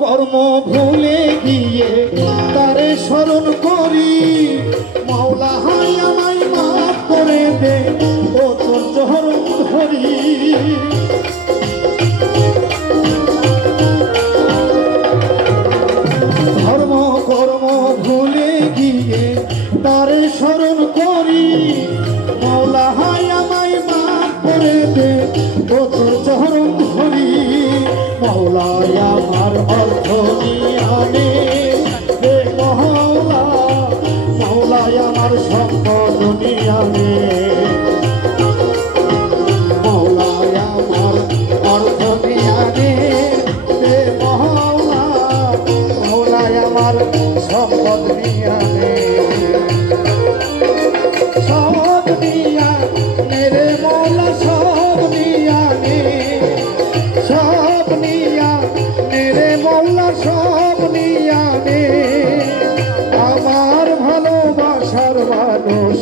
কর্ম ভুলে গিয়ে তারে স্মরণ করি, মাওলা হায় আমায় মাফ করে দে, ও তোর চরণ ধরি। ধর্ম কর্ম ভুলে গিয়ে তারে স্মরণ করি, মাওলা হায় আমায় মাফ করে দে, ও তোর চরণ ধরি। মাওলায় আমার অর্থ নিয়ানে হে মাওলা, মাওলায় আমার সম্পদ নিয়ানে, মাওলায় আমার অর্থ নিয়ানে হে মাওলা, মাওলায় আমার সম্পদ নিয়ানে। সব নিয়ানে রে মাওলা, সব নিয়ানে, সব নিয়ানে রে মাওলা, সব নিয়ানে। আমার ভালোবাসার মানুষ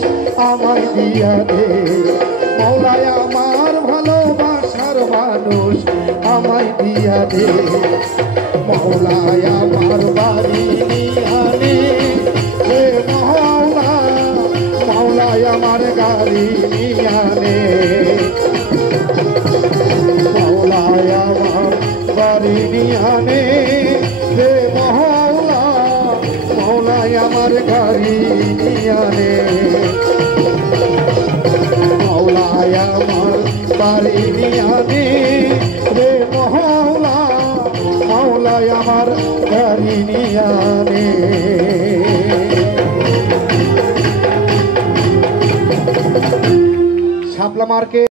আমায় দিয়া দে, মাওলায় আমার ভালোবাসার মানুষ আমায় দিয়া দে। মাওলায় আমার বাড়ি নিয়ানে হে মাওলা, মাওলায় আমার গাড়ি নিয়ানে, মাওলায় আমার বাড়ি নিয়ানে হে মাওলা, মাওলায় আমার গাড়ি নিয়ানে, মাওলায় আমার বাড়ি নিয়ানে হে মাওলা, মাওলায় আমার গাড়ি নিয়ানে। শাপলা মার্কেট।